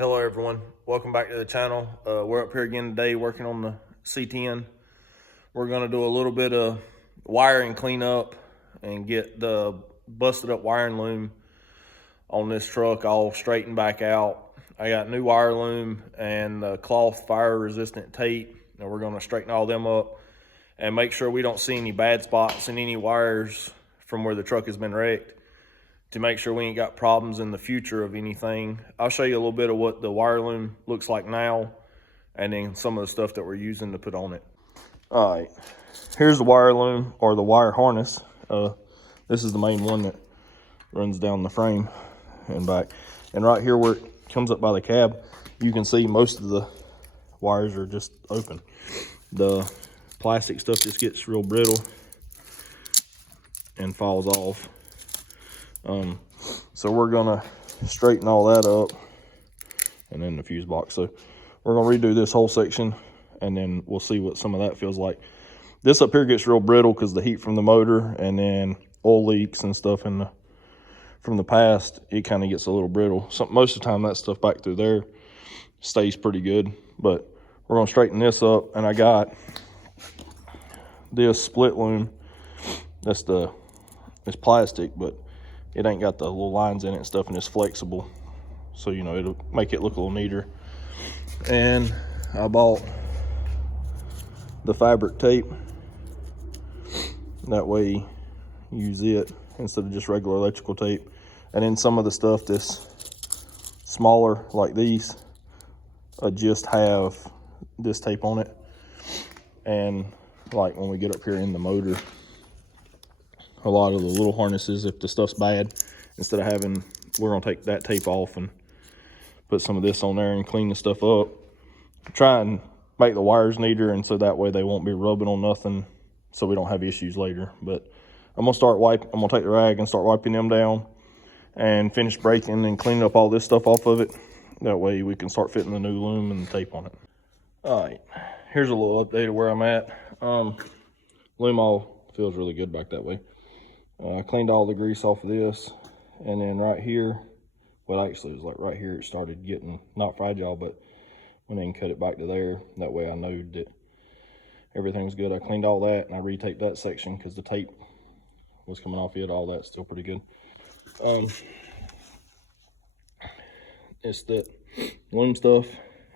Hello everyone, welcome back to the channel. We're up here again today working on the C10. We're going to do a little bit of wiring cleanup and get the busted up wiring loom on this truck all straightened back out. I got new wire loom and the cloth fire resistant tape, and we're going to straighten all them up and make sure we don't see any bad spots in any wires from where the truck has been wrecked, to make sure we ain't got problems in the future of anything. I'll show you a little bit of what the wire loom looks like now, and then some of the stuff that we're using to put on it. All right, here's the wire loom, or the wire harness. This is the main one that runs down the frame and back. And right here where it comes up by the cab, you can see most of the wires are just open. The plastic stuff just gets real brittle and falls off. So we're gonna straighten all that up, and then the fuse box. So we're gonna redo this whole section, and then we'll see what some of that feels like. This up here gets real brittle because the heat from the motor, and then oil leaks and stuff from the past, it kind of gets a little brittle. So most of the time that stuff back through there stays pretty good, but we're gonna straighten this up. And I got this split loom. It's plastic, but it ain't got the little lines in it and stuff, and it's flexible, so you know it'll make it look a little neater. And I bought the fabric tape, that way you use it instead of just regular electrical tape. And then some of the stuff that's smaller, like these, just have this tape on it. And like when we get up here in the motor, a lot of the little harnesses, if the stuff's bad, instead of having, we're gonna take that tape off and put some of this on there and clean the stuff up. Try and make the wires neater, and so that way they won't be rubbing on nothing, so we don't have issues later. But I'm gonna I'm gonna take the rag and start wiping them down and finish breaking and cleaning up all this stuff off of it. That way we can start fitting the new loom and the tape on it. All right, here's a little update of where I'm at. Loom all feels really good back that way. I cleaned all the grease off of this, and then right here, well actually it was like right here, it started getting not fragile, but went in and cut it back to there. That way I know that everything's good. I cleaned all that and I retaped that section because the tape was coming off it. All that's still pretty good. It's that loom stuff,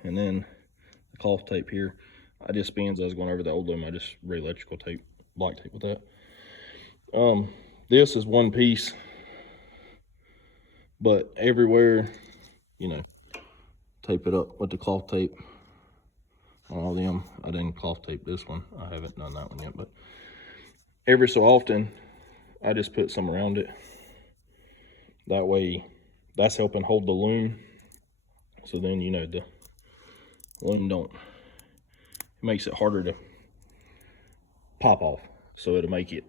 and then the cloth tape here. I just spins as I was going over the old loom. I just re-electrical tape, black tape with that. This is one piece, but everywhere, you know, tape it up with the cloth tape on all them. I didn't cloth tape this one. I haven't done that one yet, but every so often I just put some around it. That way that's helping hold the loom, so then you know the loom it makes it harder to pop off, so it'll make it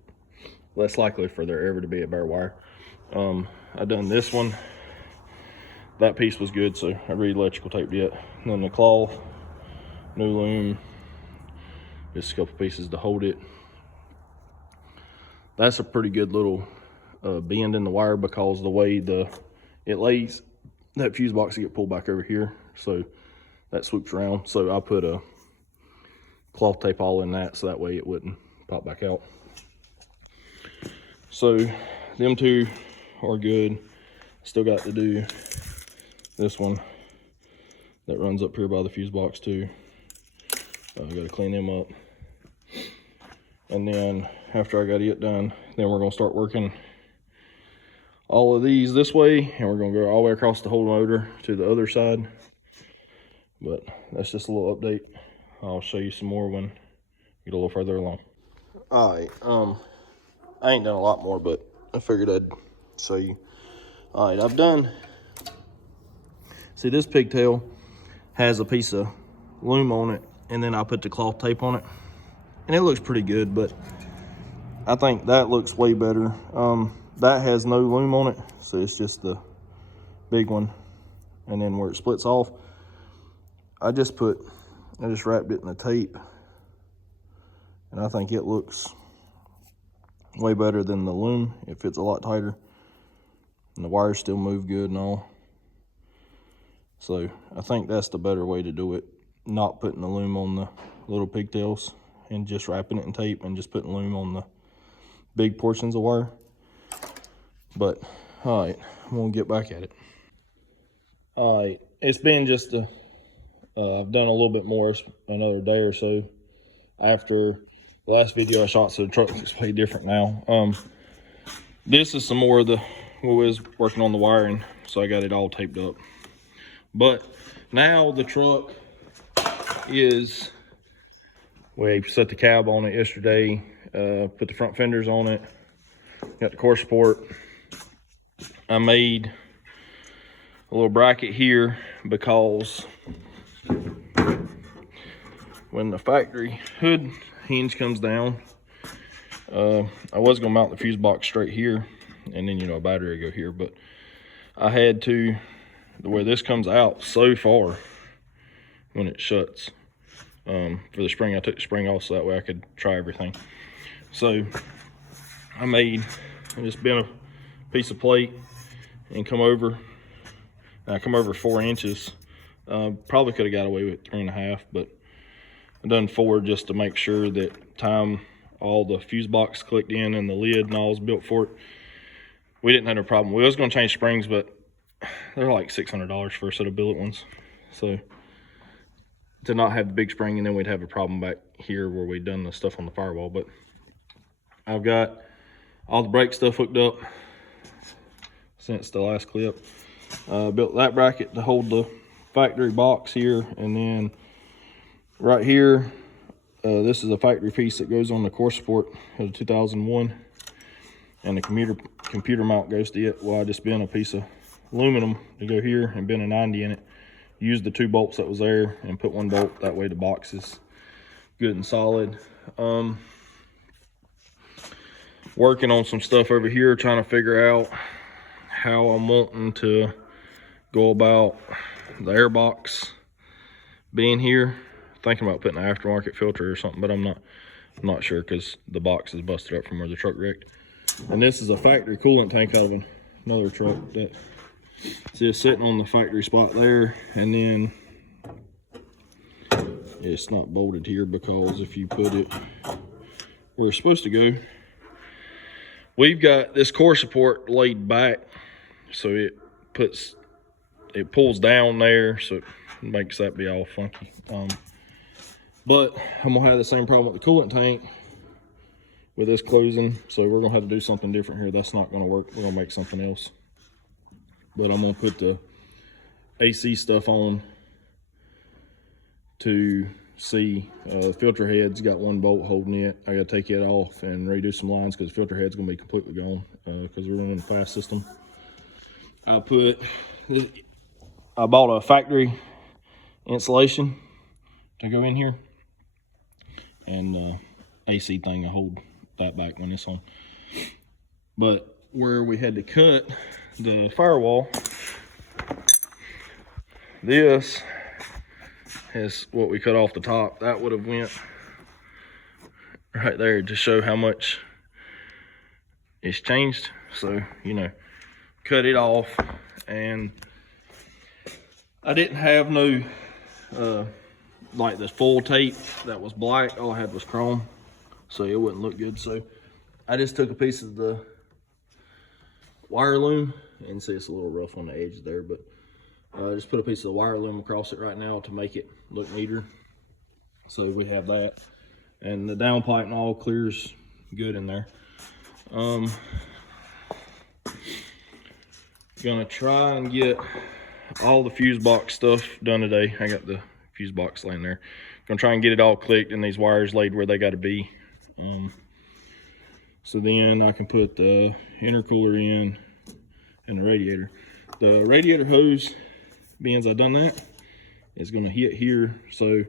less likely for there ever to be a bare wire. I done this one. That piece was good, so I re-electrical taped it. And then the cloth, new loom, just a couple pieces to hold it. That's a pretty good little bend in the wire, because the way it lays, that fuse box will get pulled back over here, so that swoops around. So I put a cloth tape all in that, so that way it wouldn't pop back out. So them two are good. Still got to do this one that runs up here by the fuse box too. I gotta clean them up. And then after I got it done, then we're gonna start working all of these this way, and we're gonna go all the way across the whole motor to the other side. But that's just a little update. I'll show you some more when we get a little further along. All right, I ain't done a lot more, but I figured I'd show you. All right, I've done, see this pigtail has a piece of loom on it, and then I put the cloth tape on it, and it looks pretty good, but I think that looks way better. That has no loom on it, so it's just the big one, and then where it splits off, I just wrapped it in the tape, and I think it looks way better than the loom. It fits a lot tighter, and the wires still move good and all. So I think that's the better way to do it. Not putting the loom on the little pigtails and just wrapping it in tape and just putting loom on the big portions of wire. But all right, I'm gonna get back at it. All right, it's been just I've done a little bit more, another day or so after the last video I shot, so the truck looks way different now. This is some more of the what was working on the wiring, so I got it all taped up. But now the truck is, we set the cab on it yesterday, put the front fenders on it, got the core support. I made a little bracket here because when the factory hood hinge comes down, I was gonna mount the fuse box straight here, and then, you know, a battery would go here, but I had to, the way this comes out so far when it shuts. For the spring, I took the spring off so that way I could try everything. So I just bent a piece of plate and come over. I come over 4 inches. Probably could have got away with 3.5, but I done 4 just to make sure that time all the fuse box clicked in and the lid and all was built for it. We didn't have a problem. We was going to change springs, but they're like $600 for a set of billet ones. So to not have the big spring, and then we'd have a problem back here where we'd done the stuff on the firewall. But I've got all the brake stuff hooked up since the last clip. Built that bracket to hold the factory box here, and then right here, this is a factory piece that goes on the core support of the 2001, and the computer mount goes to it. Well, I just bent a piece of aluminum to go here and bent a 90 in it. Used the 2 bolts that was there and put 1 bolt. That way the box is good and solid. Working on some stuff over here, trying to figure out how I'm wanting to go about the air box being here. Thinking about putting an aftermarket filter or something, but I'm not sure because the box is busted up from where the truck wrecked. And this is a factory coolant tank out of another truck that is sitting on the factory spot there, and then it's not bolted here because if you put it where it's supposed to go, we've got this core support laid back, so it pulls down there, so it makes that be all funky. But I'm gonna have the same problem with the coolant tank with this closing, so we're gonna have to do something different here. That's not gonna work. We're gonna make something else. But I'm gonna put the AC stuff on to see. The filter head's got 1 bolt holding it. I gotta take it off and redo some lines because the filter head's gonna be completely gone because we're running a fast system. I bought a factory insulation to go in here, and AC thing to hold that back when it's on. But where we had to cut the firewall, this is what we cut off the top. That would have went right there to show how much it's changed. So, you know, cut it off, and I didn't have no like this full tape that was black. All I had was chrome, so it wouldn't look good. So I just took a piece of the wire loom, and see it's a little rough on the edge there, but just put a piece of the wire loom across it right now to make it look neater. So we have that, and the downpipe and all clears good in there. Gonna try and get all the fuse box stuff done today. I got the fuse box laying there. Gonna try and get it all clicked and these wires laid where they got to be. So then I can put the intercooler in and the radiator. The radiator hose, being as I've done that, is gonna hit here. So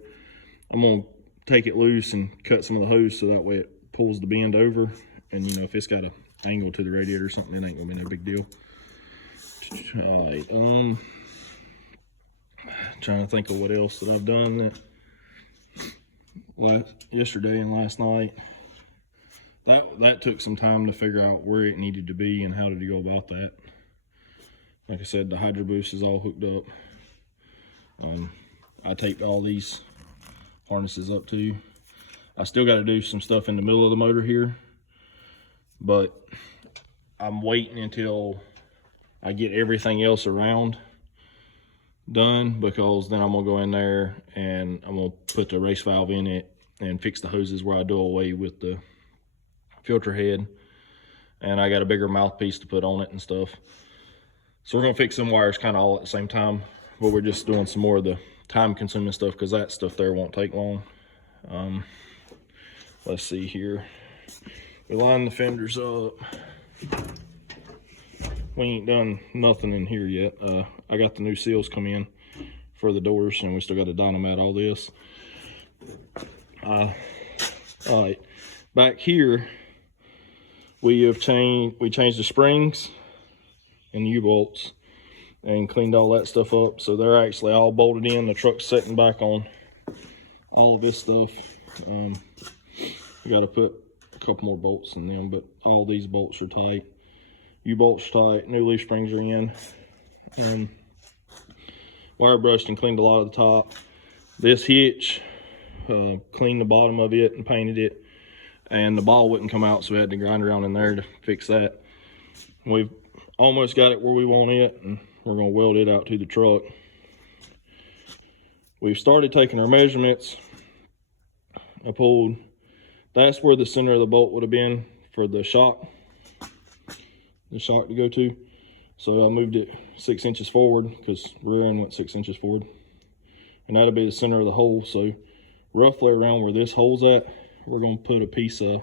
I'm gonna take it loose and cut some of the hose so that way it pulls the bend over. And you know, if it's got an angle to the radiator or something, it ain't gonna be no big deal. All right, trying to think of what else that I've done yesterday and last night. That took some time to figure out where it needed to be and how to go about that. Like I said, the Hydro Boost is all hooked up. I taped all these harnesses up too. I still got to do some stuff in the middle of the motor here, but I'm waiting until I get everything else around done, because then I'm gonna go in there and I'm gonna put the race valve in it and fix the hoses where I do away with the filter head, and I got a bigger mouthpiece to put on it and stuff. So we're gonna fix some wires kind of all at the same time, but we're just doing some more of the time consuming stuff because that stuff there won't take long. Let's see here. We lined the fenders up. We ain't done nothing in here yet. I got the new seals come in for the doors, and we still got to dynamat all this. All right, back here we changed the springs and U-bolts and cleaned all that stuff up, so they're actually all bolted in. The truck's setting back on all of this stuff. We got to put a couple more bolts in them, but all these bolts are tight. U-bolts tight, new leaf springs are in, and wire brushed and cleaned a lot of the top. This hitch, cleaned the bottom of it and painted it, and the ball wouldn't come out, so we had to grind around in there to fix that. We've almost got it where we want it, and we're gonna weld it out to the truck. We've started taking our measurements. I pulled, that's where the center of the bolt would have been for the shock to go to. So I moved it 6 inches forward because rear end went 6 inches forward. And that'll be the center of the hole. So roughly around where this hole's at, we're gonna put a piece of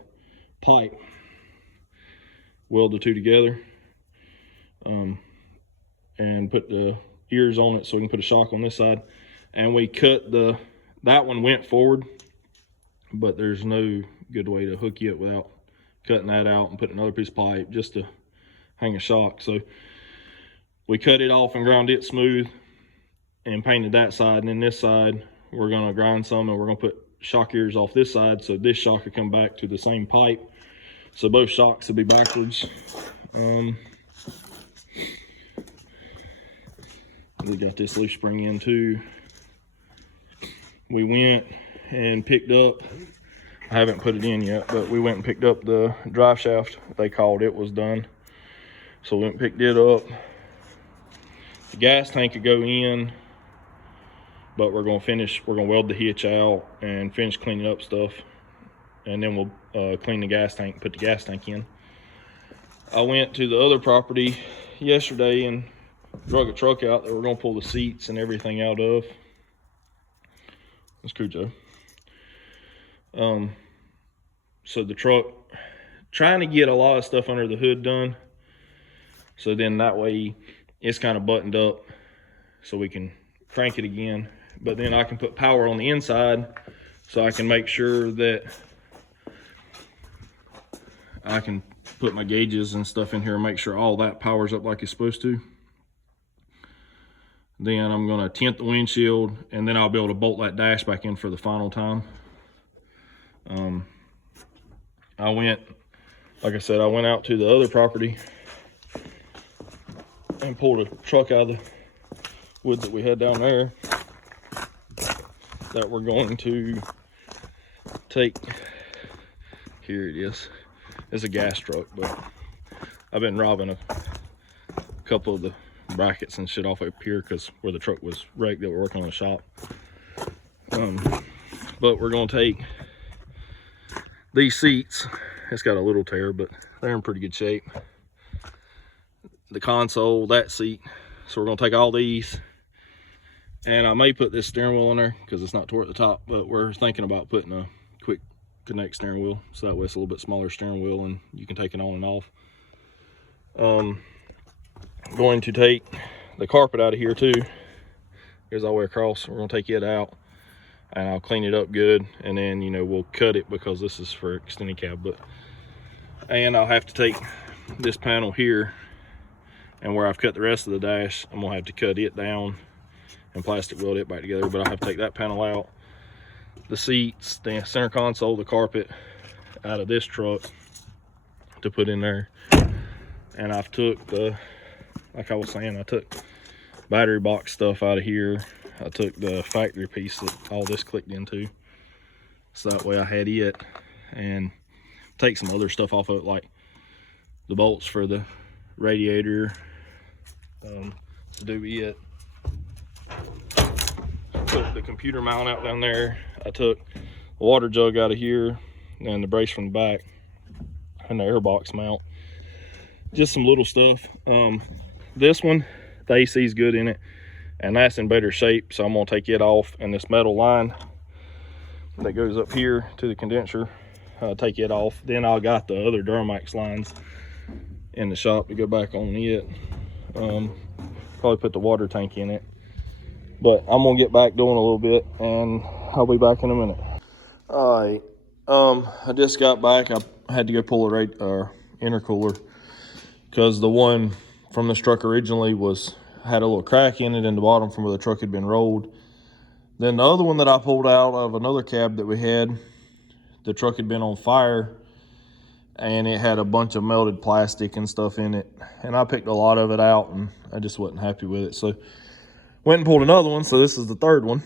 pipe, weld the two together, and put the ears on it so we can put a shock on this side. And we cut that one went forward, but there's no good way to hook it without cutting that out and putting another piece of pipe just to hang a shock. So we cut it off and ground it smooth and painted that side, and then this side we're going to grind some, and we're going to put shock ears off this side, so this shock will come back to the same pipe, so both shocks will be backwards. We got this leaf spring in too. We went and picked up, I haven't put it in yet, but we went and picked up the drive shaft. They called it was done, so we went and picked it up. The gas tank could go in, but we're gonna weld the hitch out and finish cleaning up stuff, and then we'll clean the gas tank, put the gas tank in. I went to the other property yesterday and drug a truck out that we're gonna pull the seats and everything out of. That's Cujo. So the truck, trying to get a lot of stuff under the hood done, so then that way it's kind of buttoned up so we can crank it again. But then I can put power on the inside, so I can make sure that I can put my gauges and stuff in here and make sure all that powers up like it's supposed to. Then I'm gonna tint the windshield, and then I'll be able to bolt that dash back in for the final time. I went, like I said, I went out to the other property and pulled a truck out of the wood that we had down there that we're going to take. Here it is. It's a gas truck, but I've been robbing a couple of the brackets and shit off up here because where the truck was wrecked that we're working on the shop. But we're gonna take these seats. It's got a little tear, but they're in pretty good shape. The console, that seat. So we're gonna take all these, and I may put this steering wheel in there because it's not tore at the top, but we're thinking about putting a quick connect steering wheel, so that way it's a little bit smaller steering wheel and you can take it on and off. Going to take the carpet out of here too. Here's all the way across. We're gonna take it out and I'll clean it up good, and then, you know, we'll cut it because this is for extended cab. And I'll have to take this panel here, and where I've cut the rest of the dash, I'm gonna have to cut it down and plastic weld it back together, but I'll have to take that panel out. The seats, the center console, the carpet out of this truck to put in there. And I've took the, like I was saying, I took battery box stuff out of here. I took the factory piece that all this clicked into, so that way I had it, and take some other stuff off of it, like the bolts for the radiator, to do it. Put the computer mount out down there. I took the water jug out of here and the brace from the back and the airbox mount. Just some little stuff. This one, the AC is good in it, and that's in better shape, so I'm gonna take it off, and this metal line that goes up here to the condenser, take it off. Then I got the other Duramax lines in the shop to go back on it. Probably put the water tank in it, but I'm gonna get back doing a little bit, and I'll be back in a minute. All right, I just got back. I had to go pull a intercooler, because the one from this truck originally had a little crack in it in the bottom from where the truck had been rolled. Then the other one that I pulled out of another cab that we had, the truck had been on fire, and it had a bunch of melted plastic and stuff in it, and I picked a lot of it out, and I just wasn't happy with it, so went and pulled another one. So this is the third one,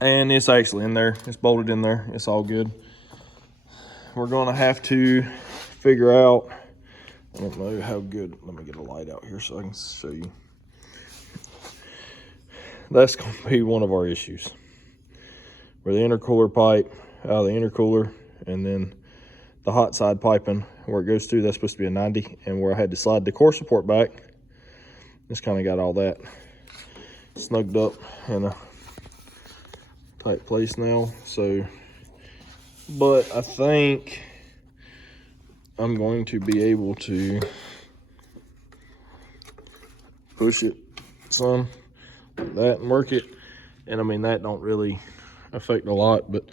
and it's actually in there. It's bolted in there. It's all good. We're gonna have to figure out, I don't know how good, let me get a light out here so I can show you. That's gonna be one of our issues, where the intercooler pipe out of the intercooler, and then the hot side piping where it goes to, that's supposed to be a 90, and where I had to slide the core support back, just kind of got all that snugged up in a tight place now. So, but I think I'm going to be able to push it some like that and work it. And I mean, that don't really affect a lot, but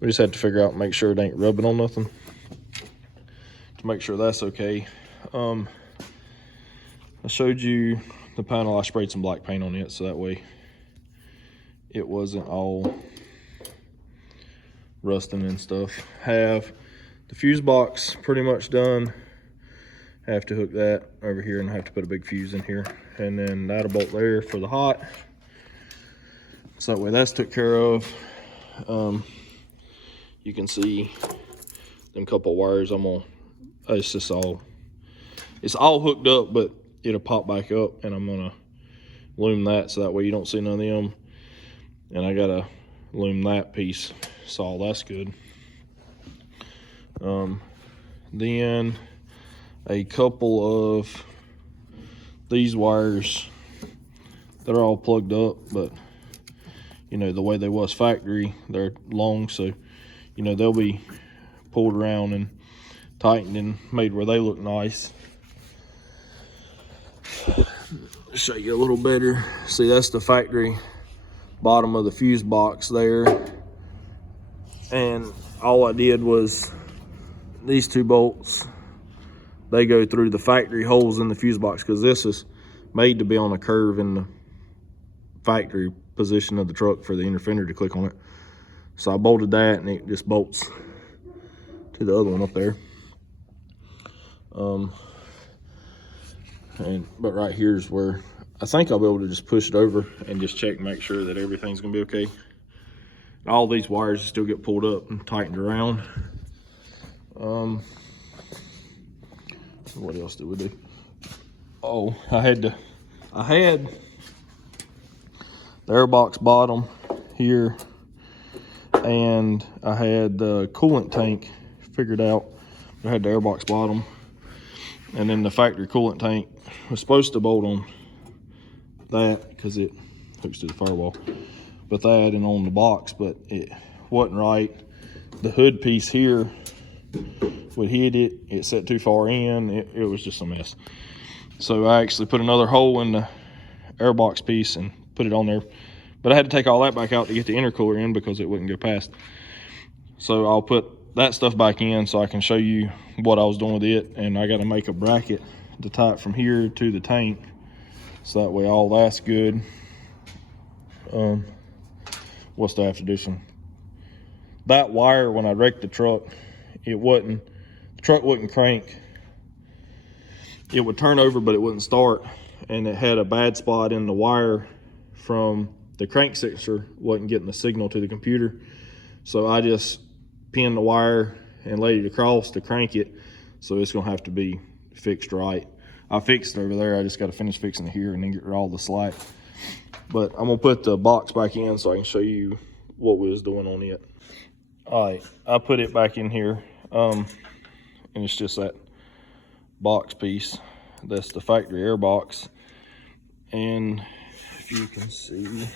we just had to figure out and make sure it ain't rubbing on nothing, to make sure that's okay. I showed you the panel. I sprayed some black paint on it, so that way it wasn't all rusting and stuff. Have the fuse box pretty much done. Have to hook that over here, and I have to put a big fuse in here, and then that'll bolt there for the hot, so that way that's took care of. You can see them couple wires. It's all hooked up, but it'll pop back up, and I'm gonna loom that, so that way you don't see none of them. And I gotta loom that piece, so all that's good. Then a couple of these wires, they're all plugged up, but you know, the way they was factory, they're long, so you know, they'll be pulled around and tightened and made where they look nice. Show you a little better. See, that's the factory bottom of the fuse box there, and all I did was these two bolts, they go through the factory holes in the fuse box, because this is made to be on a curve in the factory position of the truck for the inner fender to click on it. So I bolted that, and it just bolts to the other one up there. But right here is where I think I'll be able to just push it over and just check and make sure that everything's gonna be okay. All these wires still get pulled up and tightened around. What else did we do? Oh, I had the airbox bottom here, and I had the coolant tank figured out. I had the airbox bottom, and then the factory coolant tank was supposed to bolt on that because it hooks to the firewall, but that and on the box, but it wasn't right. The hood piece here would hit it. It set too far in. It was just a mess. So I actually put another hole in the airbox piece and put it on there, but I had to take all that back out to get the intercooler in because it wouldn't go past. So I'll put that stuff back in so I can show you what I was doing with it. And I got to make a bracket to tie it from here to the tank, so that way all that's good. What's the afterdition? That wire, when I wrecked the truck, the truck wouldn't crank. It would turn over, but it wouldn't start, and it had a bad spot in the wire from the crank sensor wasn't getting the signal to the computer. So I just pinned the wire and laid it across to crank it. So it's gonna have to be fixed right. I fixed it over there. I just got to finish fixing it here and then get rid of all the slack. But I'm gonna put the box back in so I can show you what we was doing on it. All right, I put it back in here, and it's just that box piece. That's the factory air box. And if you can see,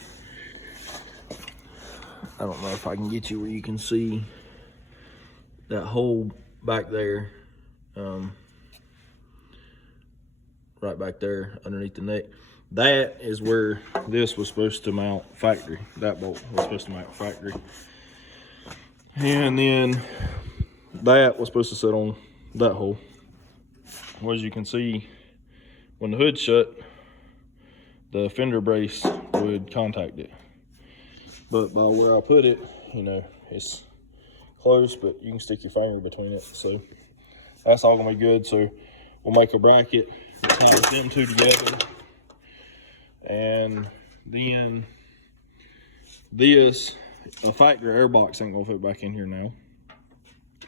I don't know if I can get you where you can see that hole back there, right back there underneath the neck. That is where this was supposed to mount factory. That bolt was supposed to mount factory. And then that was supposed to sit on that hole. Well, as you can see, when the hood's shut, the fender brace would contact it. But by where I put it, you know, it's close, but you can stick your finger between it. So that's all gonna be good. So we'll make a bracket that ties them two together. And then this, a factory air box ain't gonna fit back in here now,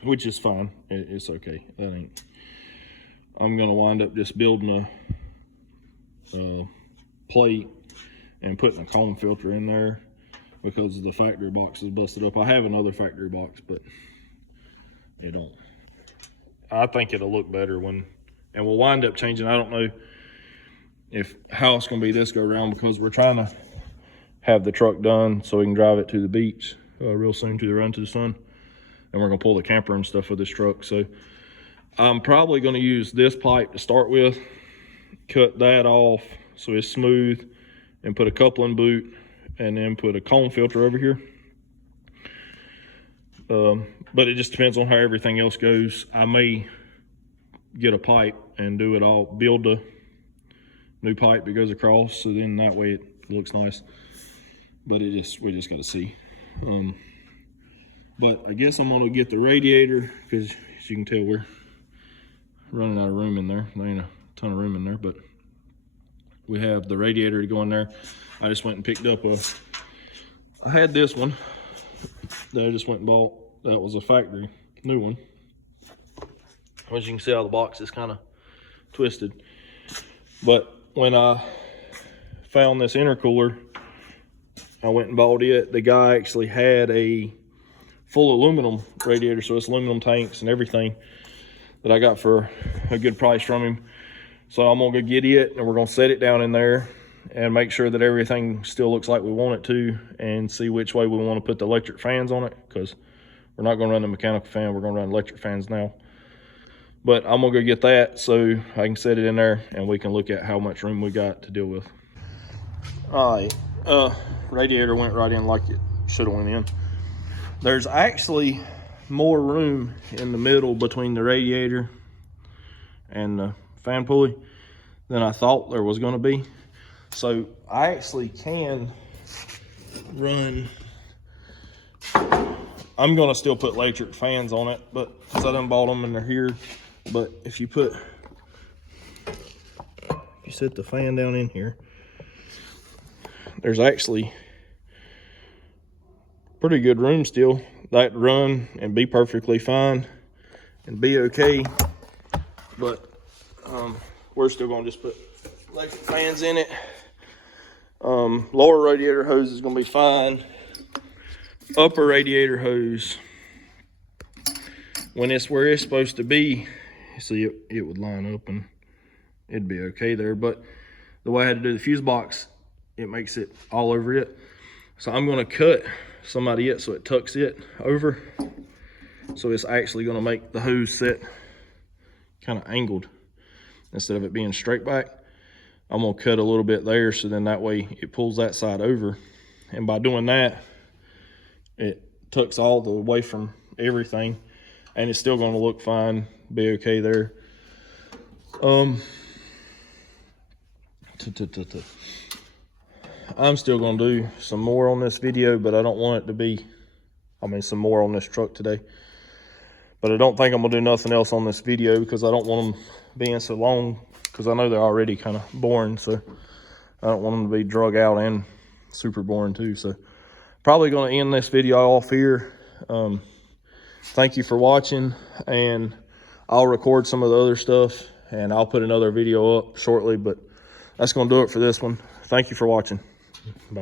which is fine. It's okay. That ain't. I'm gonna wind up just building a plate and putting a comb filter in there because the factory box is busted up. I have another factory box, but it don't. I think it'll look better when, and we'll wind up changing. I don't know how it's gonna be this go around because we're trying to have the truck done so we can drive it to the beach real soon, to the run to the sun. And we're gonna pull the camper and stuff with this truck. So I'm probably gonna use this pipe to start with, cut that off so it's smooth, and put a coupling boot, and then put a comb filter over here. But it just depends on how everything else goes. I may get a pipe and do it all, build a new pipe that goes across, so then that way it looks nice. But we just gotta see. But I guess I'm gonna get the radiator, because as you can tell, we're running out of room in there. There ain't a ton of room in there, but we have the radiator to go in there. I just went and picked up I had this one that I just went and bought. That was a factory new one. As you can see, out of the box, it's kind of twisted. But when I found this intercooler, I went and bought it. The guy actually had a full aluminum radiator, so it's aluminum tanks and everything, that I got for a good price from him. So I'm gonna go get it, and we're gonna set it down in there and make sure that everything still looks like we want it to, and see which way we want to put the electric fans on it, because we're not gonna run the mechanical fan, we're gonna run electric fans now. But I'm gonna go get that so I can set it in there and we can look at how much room we got to deal with. All right, radiator went right in like it should have went in. There's actually more room in the middle between the radiator and the fan pulley than I thought there was gonna be. So I actually can run, I'm gonna still put electric fans on it, but because I done bought them and they're here. But if you set the fan down in here, there's actually pretty good room still. That run and be perfectly fine and be okay. But we're still gonna just put electric fans in it. Lower radiator hose is gonna be fine. Upper radiator hose, when it's where it's supposed to be, see, it would line up and it'd be okay there. But the way I had to do the fuse box, it makes it all over it. So I'm gonna cut some of it so it tucks it over. So it's actually gonna make the hose set kind of angled instead of it being straight back. I'm gonna cut a little bit there, so then that way it pulls that side over. And by doing that, it tucks all the way from everything, and it's still gonna look fine, be okay there. I'm still gonna do some more on this video, but I don't want it to be, some more on this truck today. But I don't think I'm gonna do nothing else on this video because I don't want them being so long, because I know they're already kind of boring, so I don't want them to be drug out and super boring too. So probably going to end this video off here. Thank you for watching, and I'll record some of the other stuff and I'll put another video up shortly, but that's going to do it for this one. Thank you for watching. Bye.